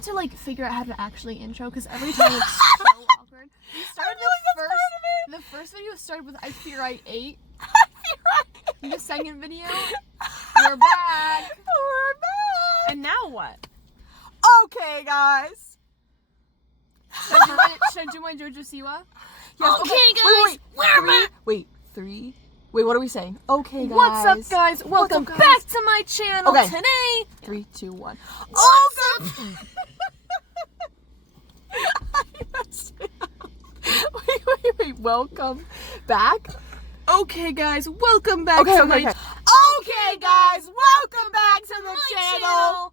need to like figure out how to actually intro because every time it's so awkward. We started the first video started with I fear I ate. The second video, we're back. And now what? Okay, guys. Should I do my Jojo Siwa? Yes, Okay, guys. We're back. Wait, 3. Wait, what are we saying? Okay, guys. What's up, guys? Welcome back to my channel today. 3, 2, 1. Wait. Welcome back. Okay, guys. Welcome back to my Okay, guys. Welcome back to the channel.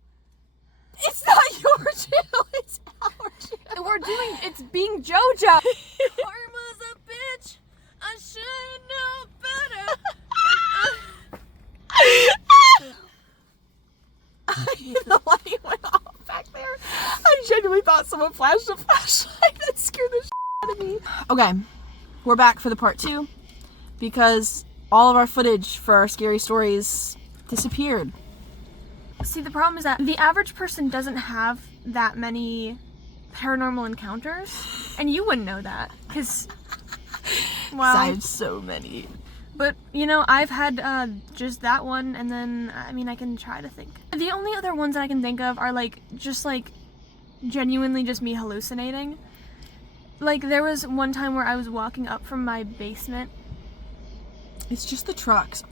It's not your channel. It's our channel. It's being JoJo. Karma's a bitch. I should know better. The light went off back there. I genuinely thought someone flashed a flashlight. That scared the shit out of me. Okay, we're back for the part 2 because all of our footage for our scary stories disappeared. See, the problem is that the average person doesn't have that many paranormal encounters, and you wouldn't know that because, well, I have so many. But, you know, I've had just that one, and then, I mean, I can try to think. The only other ones that I can think of are, just genuinely just me hallucinating. Like, there was one time where I was walking up from my basement. It's just the trucks.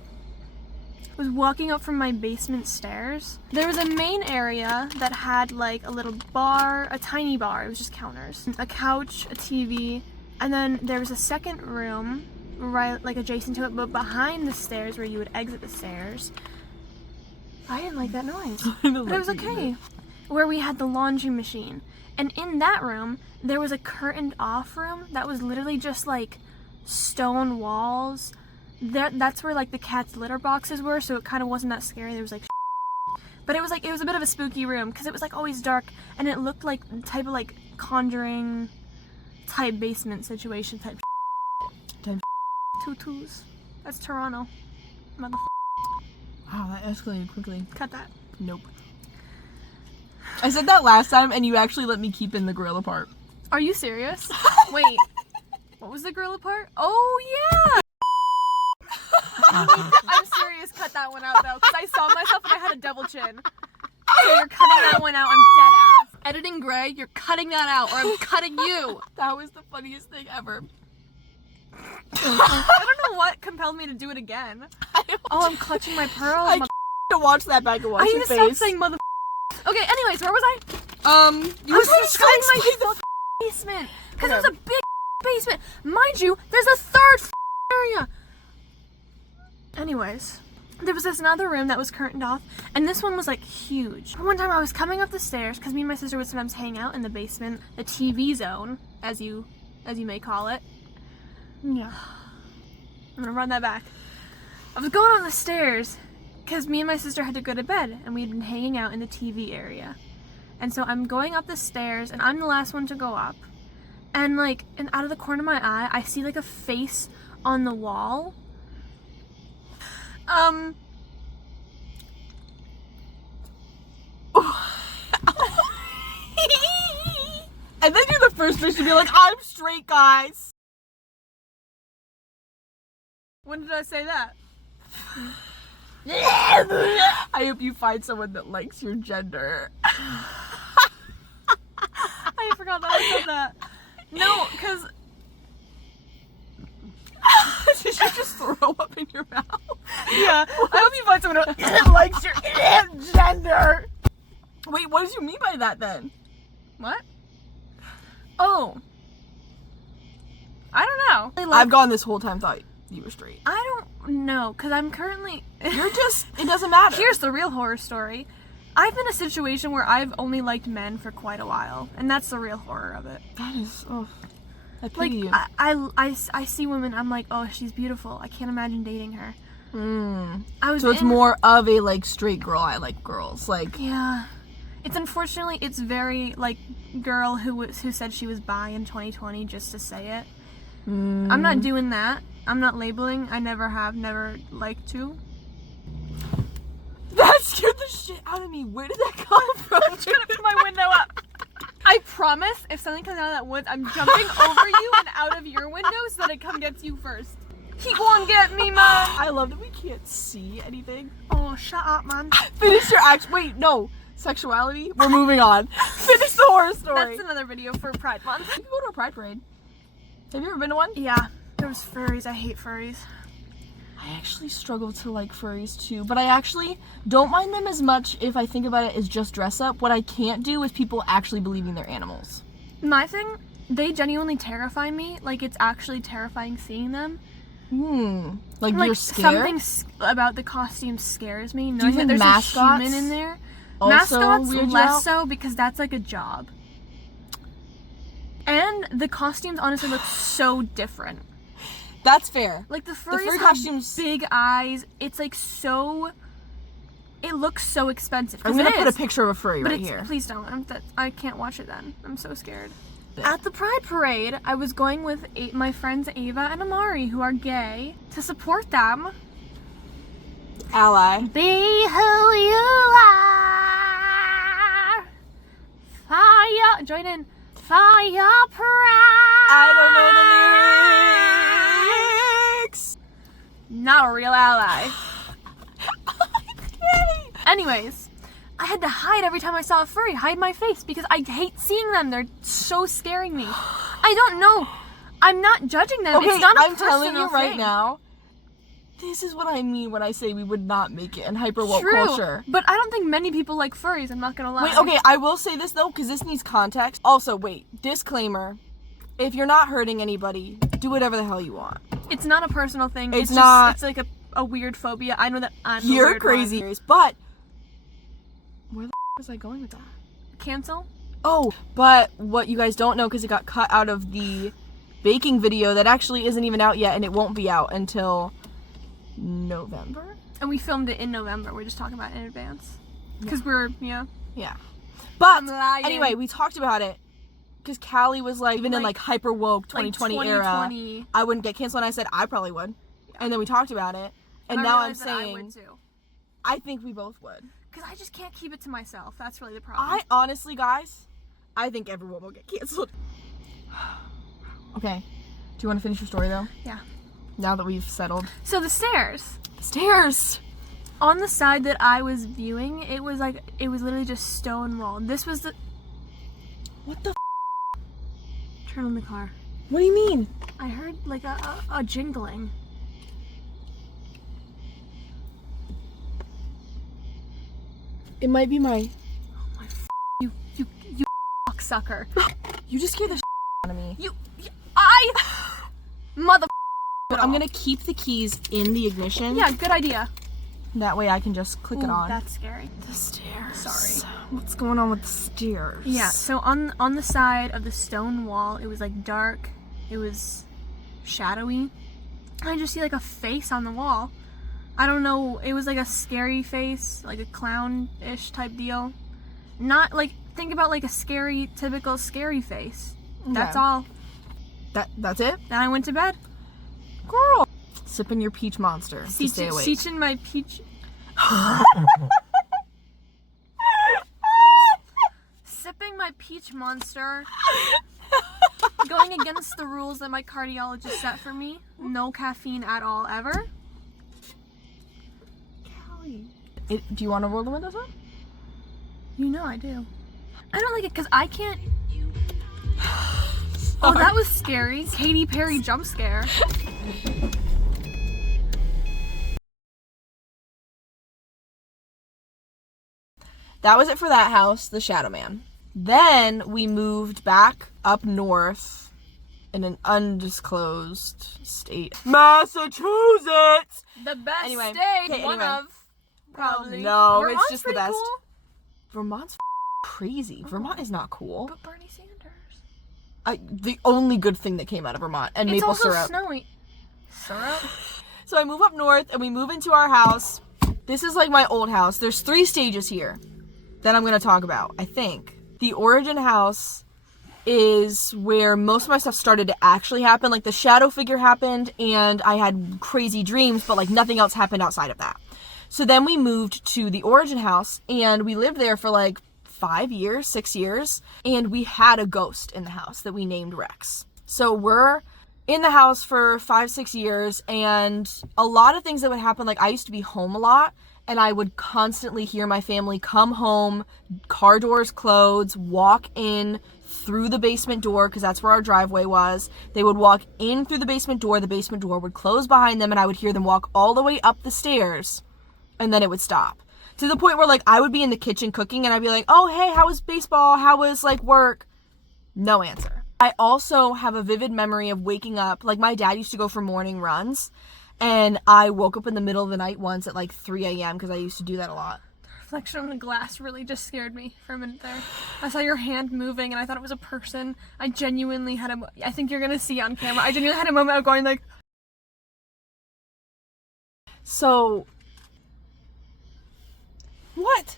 I was walking up from my basement stairs. There was a main area that had, a little bar, a tiny bar. It was just counters. A couch, a TV, and then there was a second room right adjacent to it, but behind the stairs where you would exit the stairs. I didn't like that noise. But it was okay. Where we had the laundry machine. And in that room, there was a curtained off room that was literally just stone walls. That's where the cat's litter boxes were, so it kind of wasn't that scary. There was but it was it was a bit of a spooky room because it was always dark, and it looked like type of Conjuring type basement situation type. Tutus. That's Toronto. Motherfucker. Wow, that escalated quickly. Cut that. Nope. I said that last time, and you actually let me keep in the gorilla part. Are you serious? Wait. What was the gorilla part? Oh, yeah! I'm serious. Cut that one out, though, because I saw myself and I had a double chin. So you're cutting that one out. I'm dead ass. Editing Gray, you're cutting that out, or I'm cutting you. That was the funniest thing ever. I don't know what compelled me to do it again. I'm clutching my pearls. I to watch that back and watch your face. I need to stop saying mother. Okay, anyways, where was I? You were describing my basement because it was a big basement. Mind you, there's a third area. Anyways, there was this another room that was curtained off, and this one was huge. One time I was coming up the stairs because me and my sister would sometimes hang out in the basement, the TV zone, as you may call it. Yeah. I'm gonna run that back. I was going on the stairs because me and my sister had to go to bed and we'd been hanging out in the TV area. And so I'm going up the stairs and I'm the last one to go up. And and out of the corner of my eye, I see a face on the wall. And then you're the first person to be like, I'm straight, guys. When did I say that? I hope you find someone that likes your gender. I forgot that I said that. No, because... Did you just throw up in your mouth? Yeah. I hope you find someone that likes your gender. Wait, what did you mean by that then? What? Oh. I don't know. I've gone this whole time thought you were straight. I don't know, because I'm currently... You're just... It doesn't matter. Here's the real horror story. I've been in a situation where I've only liked men for quite a while, and that's the real horror of it. That is... Oh, I pity you. I see women, I'm like, oh, she's beautiful. I can't imagine dating her. So it's more of a, straight girl. I like girls. Yeah. It's unfortunately, it's very, girl who said she was bi in 2020 just to say it. I'm not doing that. I'm not labeling. I never have, never liked to. That scared the shit out of me. Where did that come from? I'm trying to put my window up. promise, if something comes out of that woods, I'm jumping over you and out of your window so that it come gets you first. He won't get me, Mom. I love that we can't see anything. Oh, shut up, man. Finish your wait, no. Sexuality? We're moving on. Finish the horror story. That's another video for Pride Month. You can go to a Pride Parade. Have you ever been to one? Yeah. There's furries. I hate furries. I actually struggle to like furries too, but I actually don't mind them as much if I think about it as just dress up. What I can't do is people actually believing they're animals. My thing, they genuinely terrify me. Like, it's actually terrifying seeing them. Like you're scared? Something about the costume scares me. Do you Knowing that think there's mascots a human in there. also Mascots weird you less out? so because that's like a job. And the costumes honestly look so different. That's fair. Like the furries furry have costumes- big eyes. It's like so. It looks so expensive. I'm gonna put a picture of a furry But right here. please don't. I can't watch it then. I'm so scared. At the Pride Parade, I was going with my friends Ava and Amari, who are gay, to support them. Ally. Be who you are. Fire. Join in. Fire Pride. I don't know the lyrics. Not a real ally. Okay. Anyways, I had to hide every time I saw a furry, hide my face, because I hate seeing them. They're so scaring me. I don't know. I'm not judging them. Okay, It's not a I'm telling you personal right thing. now, this is what I mean when I say we would not make it in hyper woke True, culture. but I don't think many people like furries. I'm not gonna lie. Wait, okay, I will say this though, because this needs context. Also, wait, disclaimer. If you're not hurting anybody, do whatever the hell you want. It's not a personal thing. It's just, not- It's like a weird phobia. I know that I'm the You're weird crazy. one. But, where the was I going with that? Cancel? Oh, but what you guys don't know, because it got cut out of the baking video that actually isn't even out yet, and it won't be out until November? And we filmed it in November. We're just talking about it in advance. Because we're, Yeah. But, I'm lying. anyway, we talked about it. Because Callie was like, even in like hyper woke 2020 era, 2020. I wouldn't get canceled, and I said I probably would. And then we talked about it, and I now I'm realized that I would saying too. I think we both would. Because I just can't keep it to myself. That's really the problem. I honestly, guys, I think everyone will get canceled. Okay, do you want to finish your story though? Yeah. Now that we've settled. So the stairs. Stairs! On the side that I was viewing, it was literally just stone wall. This was the... What the Turn on the car. What do you mean? I heard like a jingling. It might be my... You sucker. You just scared the out of me. Mother... I'm gonna keep the keys in the ignition. Yeah, good idea. That way I can just click it Ooh, on. that's scary. The stairs. Sorry. What's going on with the stairs? Yeah, so on the side of the stone wall, it was like dark. It was shadowy. I just see like a face on the wall. I don't know, it was like a scary face, like a clown-ish type deal. Not like, think about like a scary, typical scary face. That's Okay. all. That's it? Then I went to bed. Girl. Sipping your peach monster to stay awake. Seaching my peach... Sipping my peach monster. Going against the rules that my cardiologist set for me. No caffeine at all, ever. Callie. Do you want to roll the windows up? You know I do. I don't like it because I can't... Oh, that was scary. Katy Perry jump scare. That was it for that house, the Shadow Man. Then we moved back up north in an undisclosed state. Massachusetts! The best Anyway, state. okay, One anyway. of, probably. No, Vermont's it's just the pretty best. cool, Vermont's crazy. Vermont is not cool. but Bernie Sanders. The only good thing that came out of Vermont, and It's maple also syrup. snowy. Syrup? So I move up north and we move into our house. This is like my old house. There's 3 stages here that I'm going to talk about, I think. The origin house is where most of my stuff started to actually happen. Like the shadow figure happened and I had crazy dreams, but like nothing else happened outside of that. So then we moved to the origin house and we lived there for like 5 years, 6 years, and we had a ghost in the house that we named Rex. So we're in the house for 5, 6 years, and a lot of things that would happen, like I used to be home a lot, and I would constantly hear my family come home, car doors closed, walk in through the basement door, because that's where our driveway was. They would walk in through the basement door would close behind them, and I would hear them walk all the way up the stairs, and then it would stop. To the point where, like, I would be in the kitchen cooking, and I'd be like, oh, hey, how was baseball? How was, like, work? No answer. I also have a vivid memory of waking up, like, my dad used to go for morning runs, and I woke up in the middle of the night once at, like, 3 a.m., because I used to do that a lot. Reflection on the glass really just scared me for a minute there. I saw your hand moving and I thought it was a person. I genuinely had I think you're gonna see on camera, I genuinely had a moment of going like... So... What?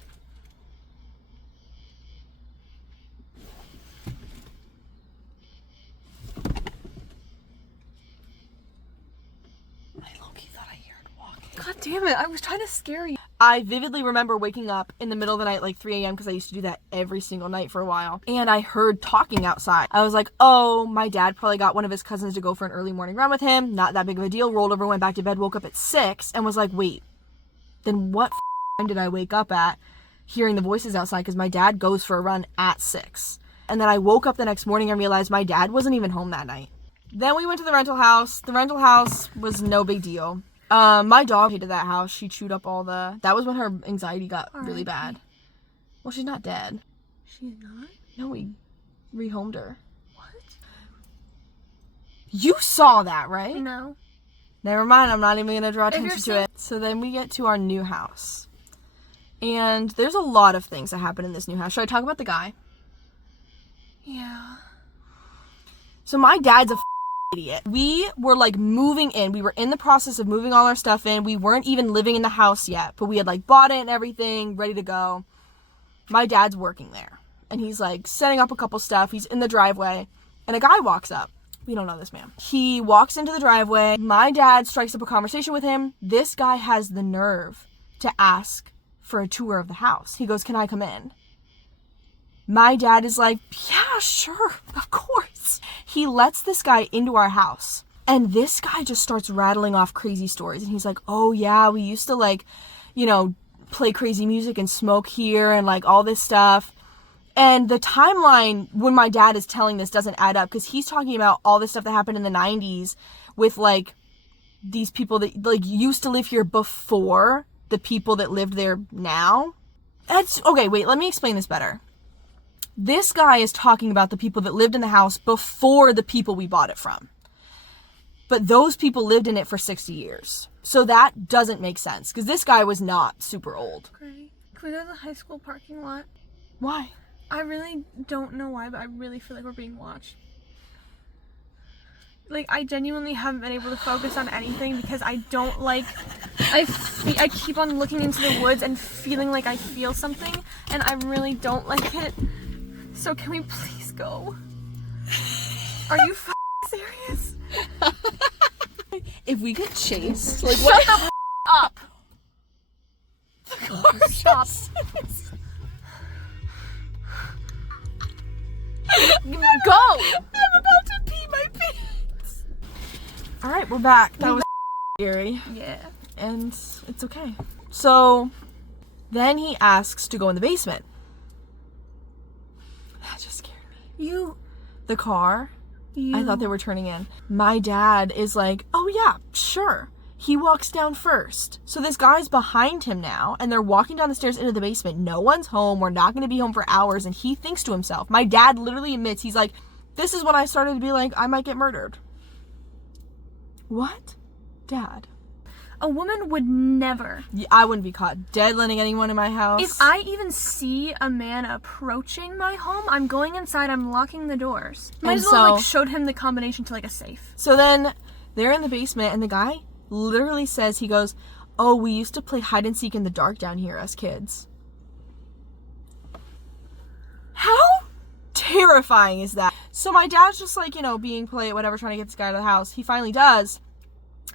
I low-key thought I heard walking. God damn it, I was trying to scare you. I vividly remember waking up in the middle of the night, like 3 a.m., because I used to do that every single night for a while. And I heard talking outside. I was like, oh, my dad probably got one of his cousins to go for an early morning run with him. Not that big of a deal. Rolled over, went back to bed, woke up at 6, and was like, wait, then what time did I wake up at hearing the voices outside? Because my dad goes for a run at 6. And then I woke up the next morning and realized my dad wasn't even home that night. Then we went to the rental house. The rental house was no big deal. My dog hated that house. She chewed up all the... That was when her anxiety got really bad. Well, she's not dead. She's not? No, we rehomed her. What? You saw that, right? No. Never mind, I'm not even going to draw attention to it. So then we get to our new house. And there's a lot of things that happen in this new house. Should I talk about the guy? Yeah. So my dad's a idiot. We were like moving in. We were in the process of moving all our stuff in. We weren't even living in the house yet, but we had like bought it and everything, ready to go. My dad's working there, and he's like setting up a couple stuff. He's in the driveway, and a guy walks up. We don't know this man. He walks into the driveway. My dad strikes up a conversation with him. This guy has the nerve to ask for a tour of the house. He goes, "Can I come in?" My dad is like, "Yeah, sure, of course." He lets this guy into our house, and this guy just starts rattling off crazy stories. And he's like, "Oh yeah, we used to like, play crazy music and smoke here and like all this stuff." And the timeline when my dad is telling this doesn't add up, because he's talking about all this stuff that happened in the 90s with like these people that like used to live here before the people that lived there now. That's okay. Wait, let me explain this better. This guy is talking about the people that lived in the house before the people we bought it from. But those people lived in it for 60 years. So that doesn't make sense, because this guy was not super old. Great. Can we go to the high school parking lot? Why? I really don't know why, but I really feel like we're being watched. Like, I genuinely haven't been able to focus on anything because I don't like... I keep on looking into the woods and feeling like I feel something, and I really don't like it. So can we please go? Are you serious? If we get chased, like what? Shut the up! The car Stop. Go! I'm about to pee my pants. Alright, we're back. That was scary. Yeah. And it's okay. So then he asks to go in the basement. That just scared me. The car, I thought they were turning in. My dad is like, "Oh yeah, sure." He walks down first. So this guy's behind him now, and they're walking down the stairs into the basement. No one's home. We're not going to be home for hours. And he thinks to himself, my dad literally admits, he's like, "This is when I started to be like, I might get murdered." What? Dad? A woman would never. Yeah, I wouldn't be caught dead letting anyone in my house. If I even see a man approaching my home, I'm going inside, I'm locking the doors. Might as well like showed him the combination to like a safe. So then they're in the basement, and the guy literally says, he goes, "Oh, we used to play hide and seek in the dark down here as kids." How terrifying is that? So my dad's just like, being polite, whatever, trying to get this guy out of the house. He finally does.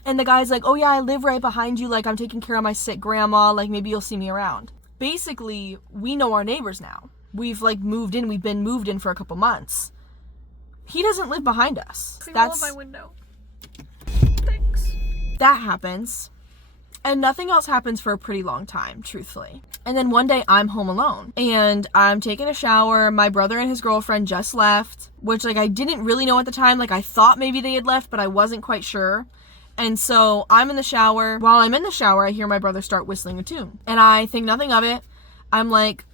And the guy's like, "Oh yeah, I live right behind you. Like, I'm taking care of my sick grandma. Like, maybe you'll see me around." Basically, we know our neighbors now. we've like moved in. We've been moved in for a couple months. He doesn't live behind us. That's my window. Thanks. That happens. And nothing else happens for a pretty long time, truthfully. And then one day I'm home alone and I'm taking a shower. My brother and his girlfriend just left, which like I didn't really know at the time. Like I thought maybe they had left, but I wasn't quite sure. And so I'm in the shower. While I'm in the shower, I hear my brother start whistling a tune. And I think nothing of it. I'm like,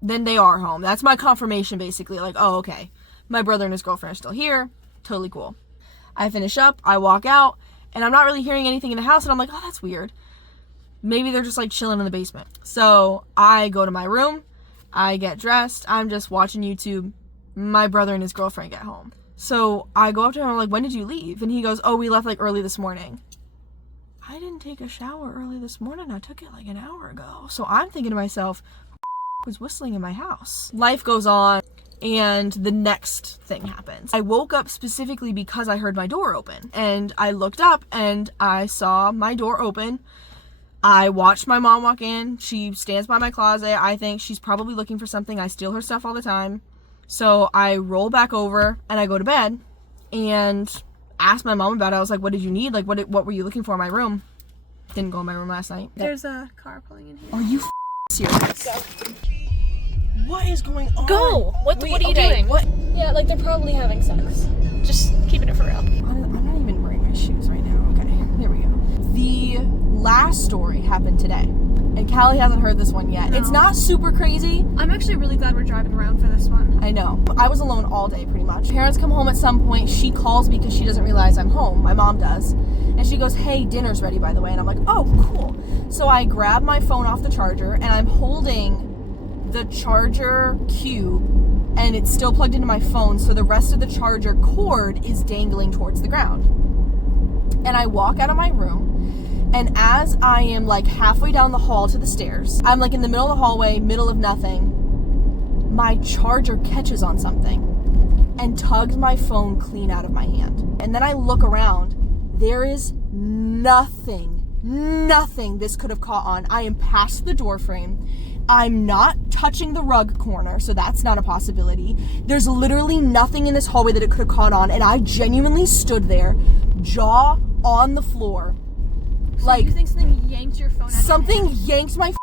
then they are home. That's my confirmation basically. Like, oh, okay. My brother and his girlfriend are still here. Totally cool. I finish up. I walk out. And I'm not really hearing anything in the house. And I'm like, oh, that's weird. Maybe they're just like chilling in the basement. So I go to my room. I get dressed. I'm just watching YouTube. My brother and his girlfriend get home. So I go up to him. I'm like, when did you leave? And he goes, oh, we left like early this morning. I didn't take a shower early this morning. I took it like an hour ago. So I'm thinking to myself, who was whistling in my house? Life goes on. And the next thing happens. I woke up specifically because I heard my door open. And I looked up and I saw my door open. I watched my mom walk in. She stands by my closet. I think she's probably looking for something. I steal her stuff all the time. So I roll back over and I go to bed and asked my mom about it. I was like, what did you need? Like, what were you looking for in my room? Didn't go in my room last night. There's a car pulling in here. Are you serious? Go. What is going on? Go! What are you doing? What? Yeah, like they're probably having sex. Just keeping it for real. I'm not even wearing my shoes right now. Okay, there we go. The last story happened today. And Callie hasn't heard this one yet. No. It's not super crazy. I'm actually really glad we're driving around for this one. I know. I was alone all day pretty much. Parents come home at some point. She calls because she doesn't realize I'm home. My mom does. And she goes, hey, dinner's ready, by the way. And I'm like, oh, cool. So I grab my phone off the charger and I'm holding the charger cube and it's still plugged into my phone, so the rest of the charger cord is dangling towards the ground. And I walk out of my room, and as I am like halfway down the hall to the stairs, I'm like in the middle of the hallway, middle of nothing, my charger catches on something and tugs my phone clean out of my hand. And then I look around, there is nothing this could have caught on. I am past the door frame. I'm not touching the rug corner, so that's not a possibility. There's literally nothing in this hallway that it could have caught on, and I genuinely stood there, jaw on the floor. So like, you think something yanked your phone out of your hand? Yanked my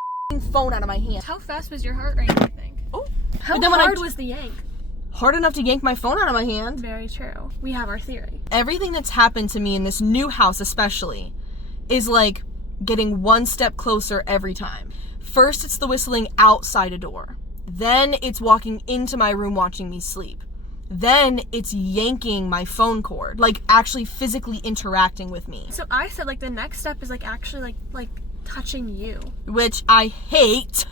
phone out of my hand. How fast was your heart rate, I think? Oh. How then hard was the yank? Hard enough to yank my phone out of my hand. Very true. We have our theory. Everything that's happened to me in this new house especially is like getting one step closer every time. First, it's the whistling outside a door. Then it's walking into my room watching me sleep. Then it's yanking my phone cord, like actually physically interacting with me. So I said like the next step is like actually like touching you. Which I hate,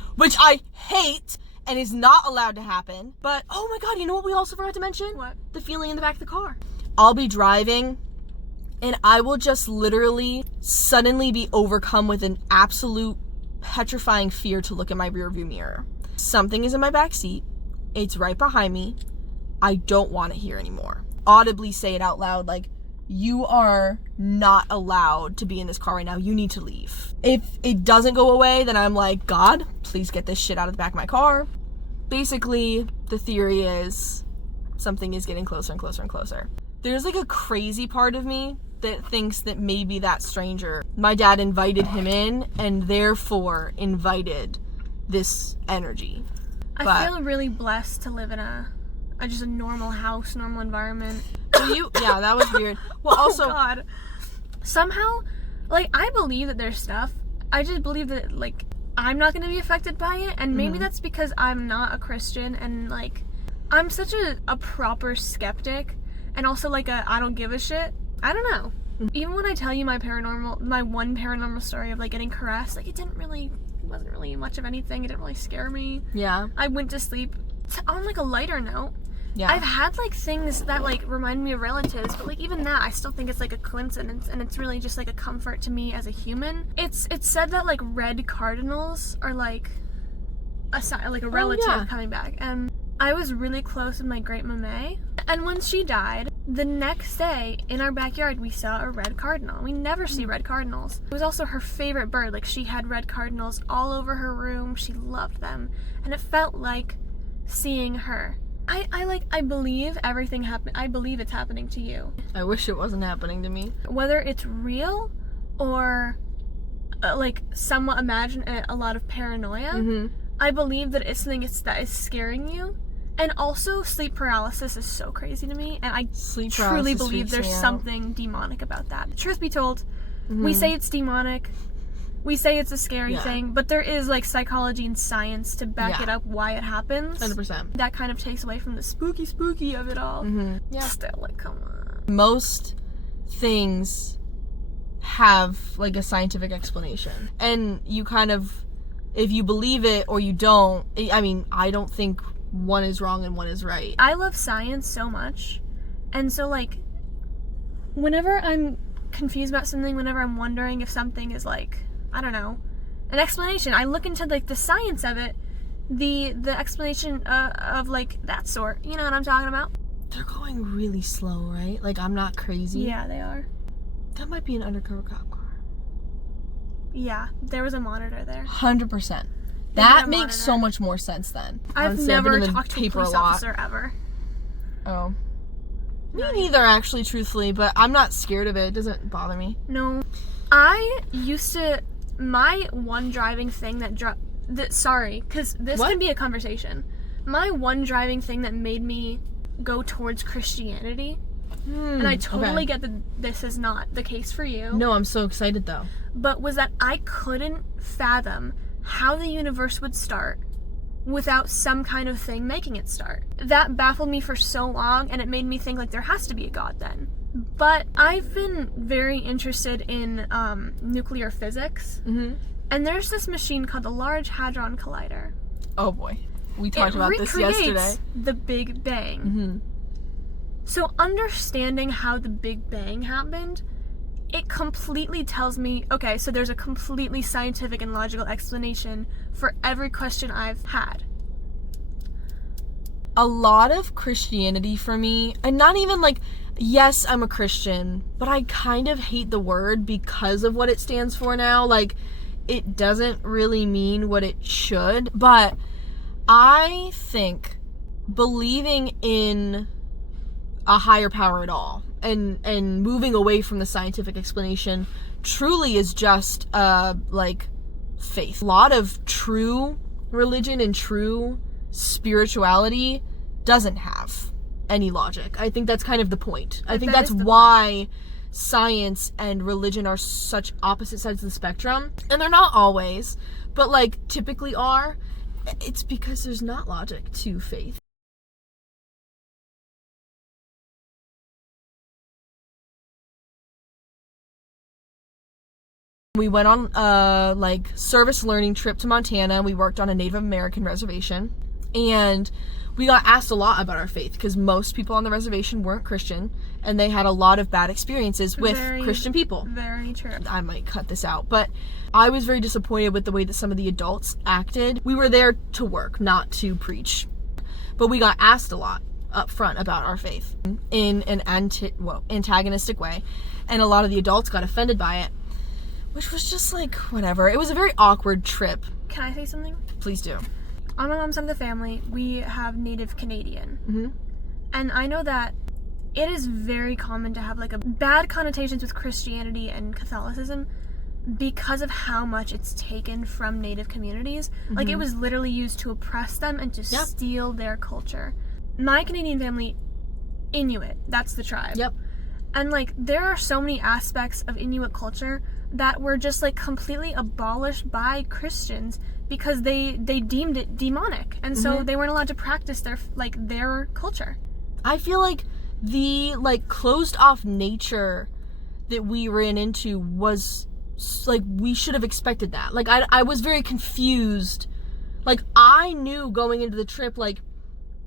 and is not allowed to happen. But, oh my God, you know what we also forgot to mention? What? The feeling in the back of the car. I'll be driving and I will just literally suddenly be overcome with an absolute petrifying fear to look at my rearview mirror. Something is in my back seat. It's right behind me. I don't want it here anymore. Audibly say it out loud, like, you are not allowed to be in this car right now. You need to leave. If it doesn't go away, then I'm like, God, please get this shit out of the back of my car. Basically, the theory is something is getting closer and closer and closer. There's like a crazy part of me that thinks that maybe that stranger, my dad invited him in and therefore invited this energy. I feel really blessed to live in a just a normal house, normal environment. Yeah, that was weird. Well, also, oh God. Somehow, like, I believe that there's stuff. I just believe that, like, I'm not going to be affected by it, and maybe that's because I'm not a Christian, and, like, I'm such a proper skeptic, and also, like, I don't give a shit. I don't know. Even when I tell you my one paranormal story of, like, getting caressed, like, it wasn't really much of anything. It didn't really scare me. Yeah. I went to sleep. On, like, a lighter note, yeah. I've had, like, things that, like, remind me of relatives, but, like, even that, I still think it's, like, a coincidence, and it's really just, like, a comfort to me as a human. It's said that, like, red cardinals are, like, a relative coming back, and I was really close with my great-mame, and when she died, the next day, in our backyard, we saw a red cardinal. We never see red cardinals. It was also her favorite bird. Like, she had red cardinals all over her room. She loved them, and it felt like seeing her. I believe everything happened. I believe it's happening to you. I wish it wasn't happening to me. Whether it's real or like somewhat imagined and a lot of paranoia, I believe that it's something that is scaring you. And also, sleep paralysis is so crazy to me, and I truly believe there's something demonic about that. Truth be told, we say it's demonic, we say it's a scary thing, but there is like psychology and science to back it up why it happens. 100%. That kind of takes away from the spooky of it all. Yeah. Still, like, come on. Most things have like a scientific explanation, and you kind of, if you believe it or you don't, I mean, I don't think one is wrong and one is right. I love science so much, and so like whenever I'm confused about something, whenever I'm wondering if something is like, I don't know, an explanation, I look into like the science of it, the explanation of like that sort. You know what I'm talking about? They're going really slow, right? Like, I'm not crazy. Yeah, they are. That might be an undercover cop car. Yeah, there was a monitor there. 100%. That makes so much more sense then. I've never talked to a police officer ever. Oh. Me neither, actually, truthfully, but I'm not scared of it. It doesn't bother me. No. I used to, my one driving thing sorry, because this can be a conversation. My one driving thing that made me go towards Christianity, and I totally get that this is not the case for you. No, I'm so excited though. But was that I couldn't fathom how the universe would start without some kind of thing making it start. That baffled me for so long, and it made me think like there has to be a God then. But I've been very interested in nuclear physics, and there's this machine called the Large Hadron Collider. Oh boy, we talked about this yesterday. The Big Bang. So understanding how the Big Bang happened, it completely tells me, okay, so there's a completely scientific and logical explanation for every question I've had. A lot of Christianity for me, and not even like, yes, I'm a Christian, but I kind of hate the word because of what it stands for now. Like, it doesn't really mean what it should, but I think believing in a higher power at all, and moving away from the scientific explanation truly is just like faith. A lot of true religion and true spirituality doesn't have any logic. I think that's kind of the point. I think that's why science and religion are such opposite sides of the spectrum, and they're not always, but like typically are. It's because there's not logic to faith. We went on a like service learning trip to Montana. We worked on a Native American reservation, and we got asked a lot about our faith because most people on the reservation weren't Christian, and they had a lot of bad experiences with Christian people. Very true. I might cut this out, but I was very disappointed with the way that some of the adults acted. We were there to work, not to preach, but we got asked a lot up front about our faith in an antagonistic way, and a lot of the adults got offended by it, which was just like, whatever. It was a very awkward trip. Can I say something? Please do. On my mom's side of the family, we have Native Canadian. And I know that it is very common to have like a bad connotations with Christianity and Catholicism because of how much it's taken from Native communities. Like, it was literally used to oppress them and to steal their culture. My Canadian family, Inuit, that's the tribe. And like, there are so many aspects of Inuit culture that were just like completely abolished by Christians because they deemed it demonic, and so they weren't allowed to practice their culture. I feel like the like closed off nature that we ran into was like, we should have expected that. Like, I was very confused. Like, I knew going into the trip, like,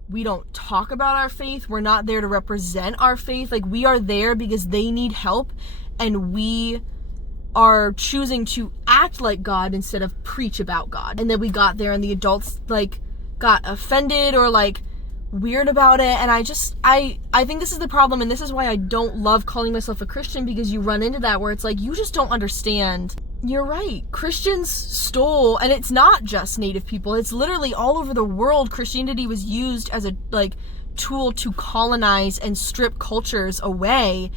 we don't talk about our faith, we're not there to represent our faith, like, we are there because they need help, and we are choosing to act like God instead of preach about God. And then we got there and the adults like got offended or like weird about it, and I think this is the problem, and this is why I don't love calling myself a Christian, because you run into that where it's like, you just don't understand You're right. Christians stole, and it's not just Native people. It's literally all over the world. Christianity was used as a tool to colonize and strip cultures away.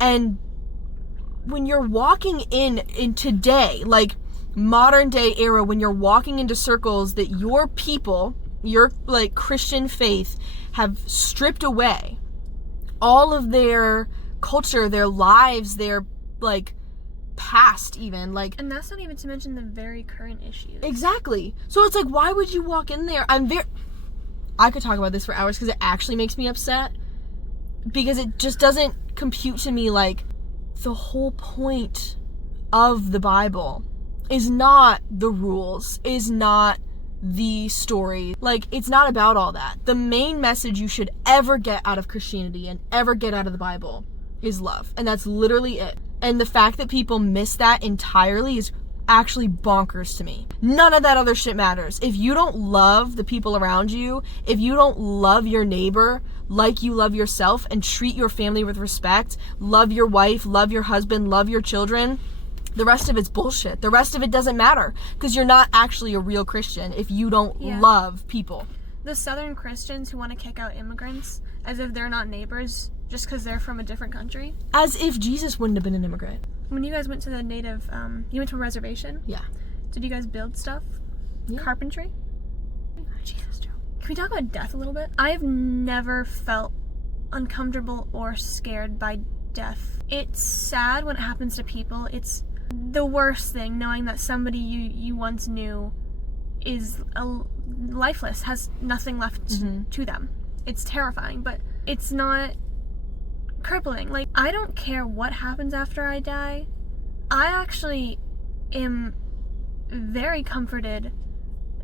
And when you're walking in today, like modern day era, when you're walking into circles that your people, your like Christian faith, have stripped away all of their culture, their lives, their like past even, like, and that's not even to mention the very current issues. Exactly. So it's like, why would you walk in there? I could talk about this for hours because it actually makes me upset, because it just doesn't compute to me. Like, the whole point of the Bible is not the rules, is not the story. Like, it's not about all that. The main message you should ever get out of Christianity and ever get out of the Bible is love, and that's literally it. And the fact that people miss that entirely is actually bonkers to me. None of that other shit matters. If you don't love the people around you, if you don't love your neighbor like you love yourself and treat your family with respect, love your wife, love your husband, love your children, the rest of it's bullshit. The rest of it doesn't matter, because you're not actually a real Christian if you don't love people. The Southern Christians who want to kick out immigrants as if they're not neighbors just because they're from a different country. As if Jesus wouldn't have been an immigrant. When you guys went to the native, you went to a reservation? Yeah. Did you guys build stuff? Yeah. Carpentry? Jesus, Joe. Can we talk about death a little bit? I've never felt uncomfortable or scared by death. It's sad when it happens to people. It's the worst thing, knowing that somebody you once knew is lifeless, has nothing left to them. It's terrifying, but it's not crippling. Like, I don't care what happens after I die. I actually am very comforted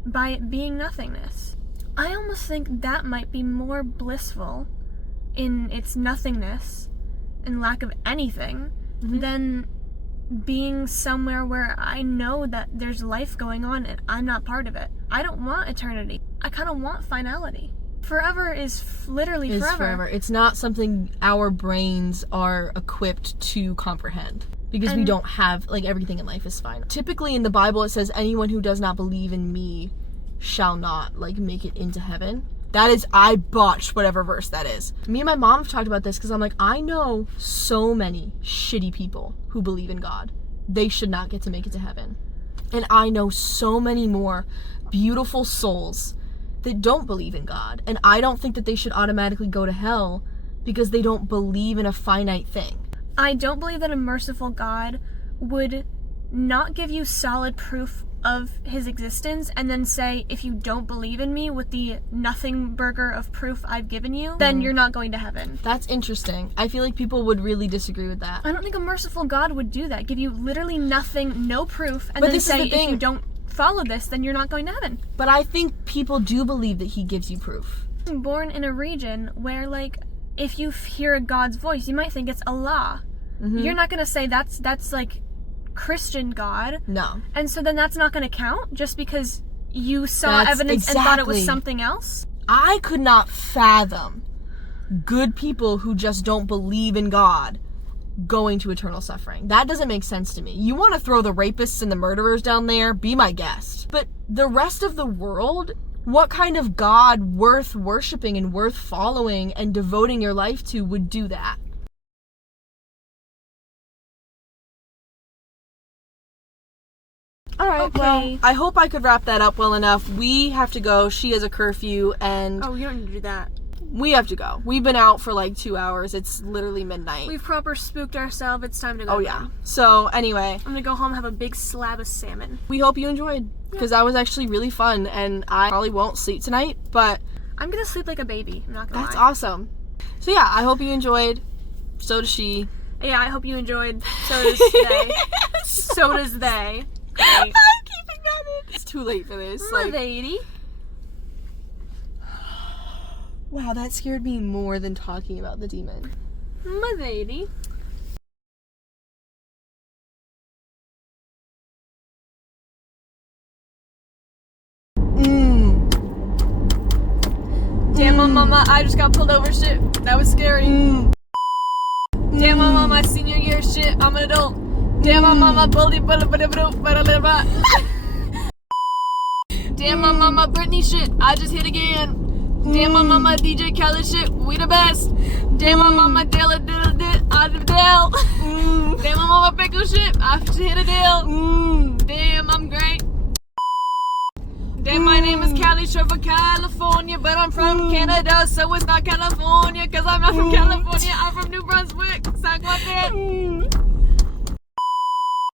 by it being nothingness. I almost think that might be more blissful in its nothingness and lack of anything than being somewhere where I know that there's life going on and I'm not part of it. I don't want eternity. I kind of want finality. Forever is literally forever. It's not something our brains are equipped to comprehend, because we don't have, like, everything in life is final. Typically in the Bible it says, anyone who does not believe in me shall not, like, make it into heaven. That is, I botched whatever verse that is. Me and my mom have talked about this, because I'm like, I know so many shitty people who believe in God. They should not get to make it to heaven. And I know so many more beautiful souls that don't believe in God. And I don't think that they should automatically go to hell because they don't believe in a finite thing. I don't believe that a merciful God would not give you solid proof of his existence and then say, if you don't believe in me with the nothing burger of proof I've given you, then you're not going to heaven. That's interesting. I feel like people would really disagree with that. I don't think a merciful God would do that. Give you literally nothing, no proof, and then say, if you don't follow this, then you're not going to heaven. But I think people do believe that he gives you proof. I'm born in a region where, like, if you hear a God's voice, you might think it's Allah. You're not going to say that's like Christian God. No. And so then that's not going to count just because you saw evidence and thought it was something else? I could not fathom good people who just don't believe in God going to eternal suffering. That doesn't make sense to me. You want to throw the rapists and the murderers down there? Be my guest. But the rest of the world, what kind of God worth worshiping and worth following and devoting your life to would do that? Alright, well, I hope I could wrap that up well enough. We have to go. She has a curfew, and... Oh, you don't need to do that. We have to go. We've been out for like 2 hours. It's literally midnight. We've proper spooked ourselves. It's time to go. Oh, yeah. So, anyway. I'm gonna go home and have a big slab of salmon. We hope you enjoyed, because that was actually really fun, and I probably won't sleep tonight, but... I'm gonna sleep like a baby. I'm not gonna lie. That's awesome. So, yeah, I hope you enjoyed. So does she. Yeah, I hope you enjoyed. So does they. So does they. Great. I'm keeping that in. It's too late for this. My lady. Wow, that scared me more than talking about the demon. My lady. Damn, mama, I just got pulled over. Shit, that was scary. Damn, mama, my senior year. Shit, I'm an adult. Damn, my mama bully, Damn, my mama Britney shit, I just hit again. Damn, my mama DJ Khaled shit, we the best. Damn, my mama Dale, I did Dale. Damn, my mama Pickle shit, I just hit a deal. Damn, I'm great. Damn, my name is Callie, short for California, but I'm from Canada, so it's not California, cause I'm not from California, I'm from New Brunswick. Suck my dick.